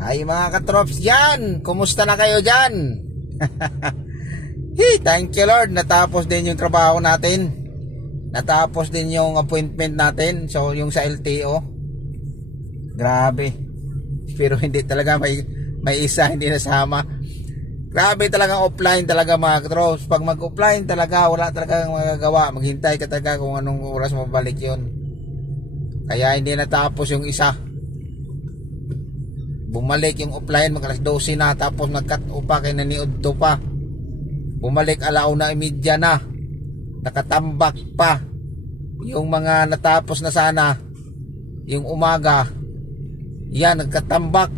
Ay mga katrops dyan, kumusta na kayo dyan? Hey, thank you Lord, natapos din yung trabaho natin. Natapos din yung appointment natin, so yung sa LTO. Grabe. Pero hindi talaga may isa hindi nasama. Grabe talaga offline talaga mga katrops. Pag mag-offline talaga, wala talaga magagawa. Maghintay ka talaga kung anong oras mabalik yun. Kaya hindi natapos yung isa. Bumalik yung offline mag alas 12 na, tapos nag-cut pa kay naniod to pa. Bumalik 1:30 na. Nakatambak pa. Yung mga natapos na sana yung umaga, yan nagkatambak.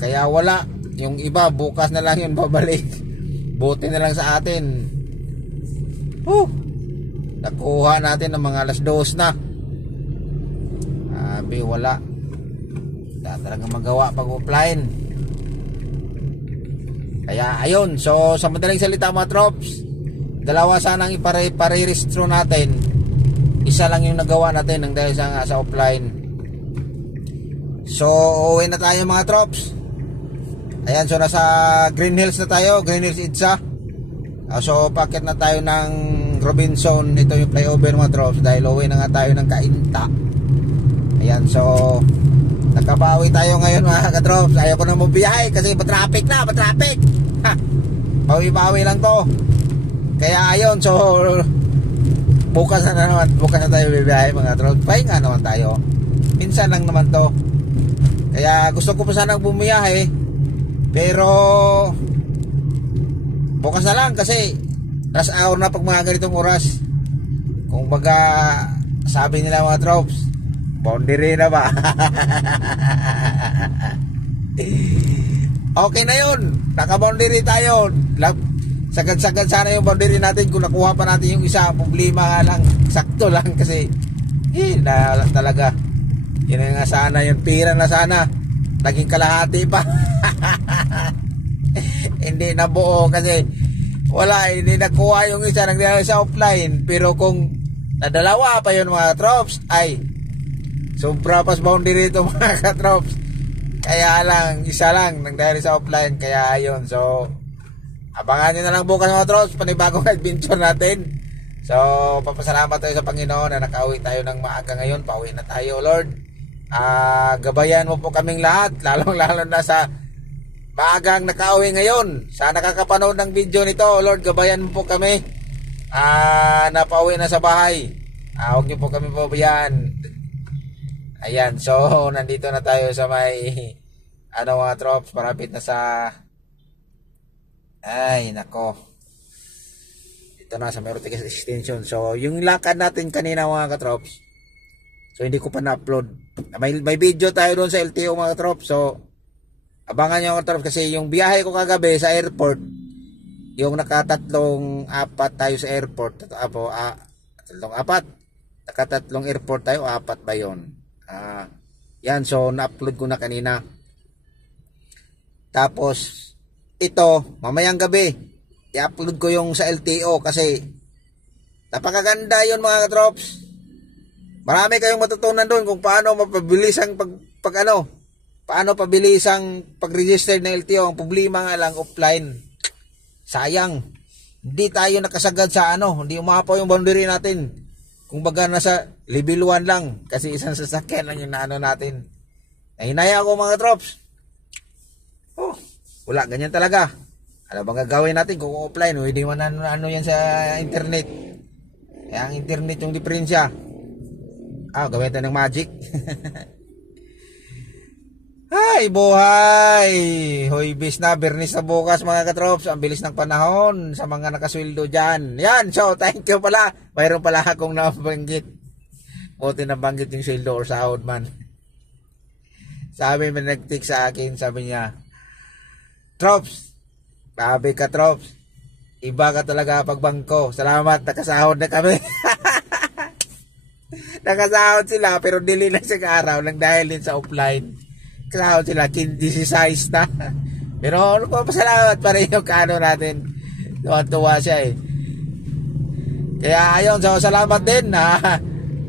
Kaya wala. Yung iba bukas na lang yun babalik. Buti na lang sa atin. Nakuha natin ng mga alas 2 na. Sabi wala. Talaga magawa pag offline. Kaya ayun, so sa madaling salita mga trops, dalawa sanang ipare-restro natin. Isa lang yung nagawa natin ng dahil sa offline. So uwi na tayo mga trops. Ayan, so nasa Green Hills na tayo, Green Hills Itza. So packet na tayo ng Robinson. Ito yung flyover mga trops, dahil uwi na nga tayo ng Cainta. Ayan, so nakabawi tayo ngayon mga katrops. Ayaw ko na mabiyahe kasi patraffic na, patraffic. Bawi-bawi lang to. Kaya ayun, so bukas na tayo bibiyahe mga katrops. Pahinga naman tayo. Minsan lang naman to. Kaya gusto ko pa sanang bumiyahe, pero bukas na lang kasi rush hour na pag mga ganitong oras. Kung baga sabi nila mga katrops, boundary na ba? Okay na yun. Naka-boundary tayo. Sagad-sagad sana yung boundary natin. Kung nakuha pa natin yung isa, problema lang. Sakto lang kasi talaga. Yun nga sana. Yung pira na sana. Naging kalahati pa. Hindi nabuo kasi wala. Hindi nakuha yung isa. Nagdala sa offline. Pero kung nadalawa pa yun mga trops, ay sobra pas boundary ito mga katrops. Kaya lang, isa lang nang dahil sa offline. Kaya ayun, so abangan nyo na lang bukas mga trops, panibagong adventure natin. So papasalamat tayo sa Panginoon na nakauwi tayo ng maaga ngayon. Pauwi na tayo Lord. Gabayan mo po kaming lahat, lalong-lalo na sa maagang nakauwi ngayon. Sa nakakapanood ng video nito Lord, gabayan mo po kami na pauwi na sa bahay. Huwag nyo po kami pabayaan. Ayan, so nandito na tayo sa may mga trops, marapit na sa nako. Ito na sa may Ortigas Extension. So yung lakad natin kanina mga katrops, so hindi ko pa na-upload. May video tayo doon sa LTO mga katrops. So abangan nyo mga katrops kasi yung biyahe ko kagabi sa airport, yung nakatatlong apat tayo sa airport. Nakatatlong airport tayo, apat ba yun? Yan, so na-upload ko na kanina. Tapos ito mamayang gabi i-upload ko yung sa LTO kasi napakaganda yun mga katrops. Marami kayong matutunan doon kung paano mapabilis ang paano pabilis ang pag-register ng LTO. Ang problema nga lang offline. Sayang hindi tayo nakasagad sa hindi umapaw yung boundary natin. Kung baga nasa level 1 lang kasi isang sasakyan lang yung natin. Nahinaya ako mga trops. Wala, ganyan talaga. Ano bang gagawin natin kung offline? Hindi man yan sa internet. Kaya ang internet yung diferensya. Gawin tayo ng magic. Ay, buhay! Huwebes na, Bernis na bukas mga katrops. Ang bilis ng panahon sa mga nakasweldo dyan. Yan, so thank you pala. Mayroon pala akong nabanggit. Buti nabanggit yung sweldo or sahod man. Sabi may nag-tick sa akin, sabi niya, Trops, grabe ka Trops. Iba ka talaga pag bangko. Salamat, nakasahod na kami. Nakasahod sila pero dili na sa araw lang dahil din sa offline. Kasahod sila 15 na. Pero pasalamat pa rin yung natin. Tuwa siya Kaya ayun, so salamat din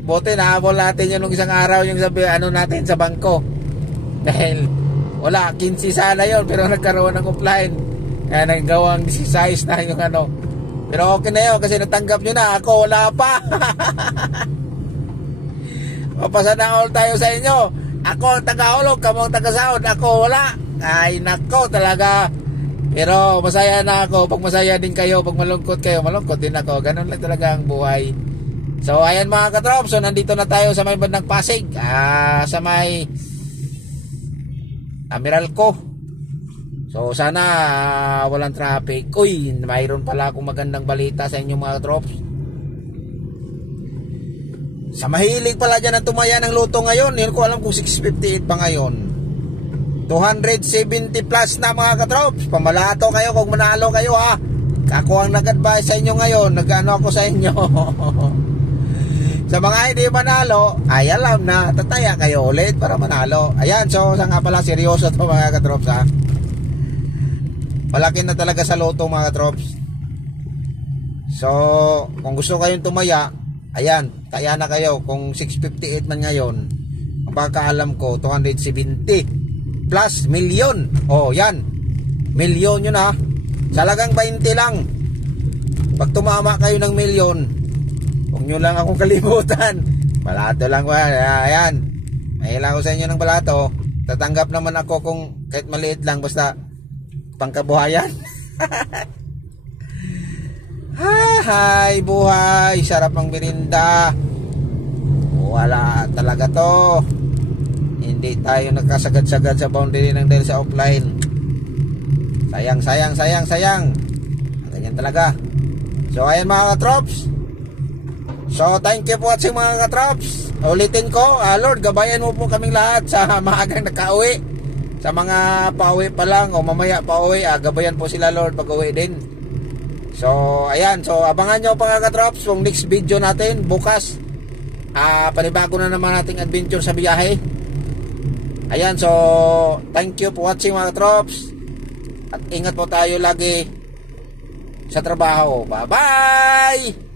buti nahabol natin yung isang araw yung natin sa bangko. Dahil Wala, 15 sana yon pero nagkaroon ng offline. Kaya naggawang 16 na yung ano. Pero okay na yun kasi natanggap nyo na. Ako wala pa. Papasana all tayo sa inyo. Ako ang taga-ulog, kamo ang taga-sahod. Ako wala. Ay nako talaga. Pero masaya na ako. Pag masaya din kayo, pag malungkot kayo, malungkot din ako. Ganun lang talaga ang buhay. So ayan mga katrops, so nandito na tayo sa may bandang Pasig, sa may Meralco. So sana walang traffic. Uy, mayroon pala akong magandang balita sa inyo mga katrops. Sa mahilig pala dyan ang tumaya ng luto ngayon, hindi ko alam kung 658 pa ngayon. 270 plus na mga katrops. Pamalato kayo kung manalo kayo ha. Ako ang nag-advise sa inyo ngayon, nag-ano ako sa inyo. Sa mga hindi manalo, ay alam na, tataya kayo ulit para manalo. Ayan, so sa nga pala, seryoso to mga katrops ha. Malaki na talaga sa loto mga katrops. So, kung gusto kayong tumaya, ayan, taya na kayo. Kung 658 man ngayon, ang pagkaalam ko, 270 plus million. Oh, yan. Million yun ha. Salagang 20 lang. Pag tumama kayo ng million, huwag nyo lang akong kalimutan. Balato lang ba? Ayan. Mahilang ko sa inyo ng balato. Tatanggap naman ako kung kahit maliit lang, basta pangkabuhayan. Hay, buhay. Sarap ang merinda. Wala talaga to. Hindi tayo nagkasagad-sagad sa boundary ng dahil sa offline. Sayang. Ganyan talaga. So ayan mga katrops. So thank you for watching mga katrops. Ulitin ko, Lord, gabayan mo po kaming lahat sa maagang nakauwi. Sa mga pauwi pa lang o mamaya pauwi, gabayan po sila Lord pag uwi din. So ayan, so abangan nyo mga katrops yung next video natin bukas. Panibago na naman nating adventure sa biyahe. Ayan, so thank you for watching mga katrops. At ingat po tayo lagi sa trabaho. Bye bye.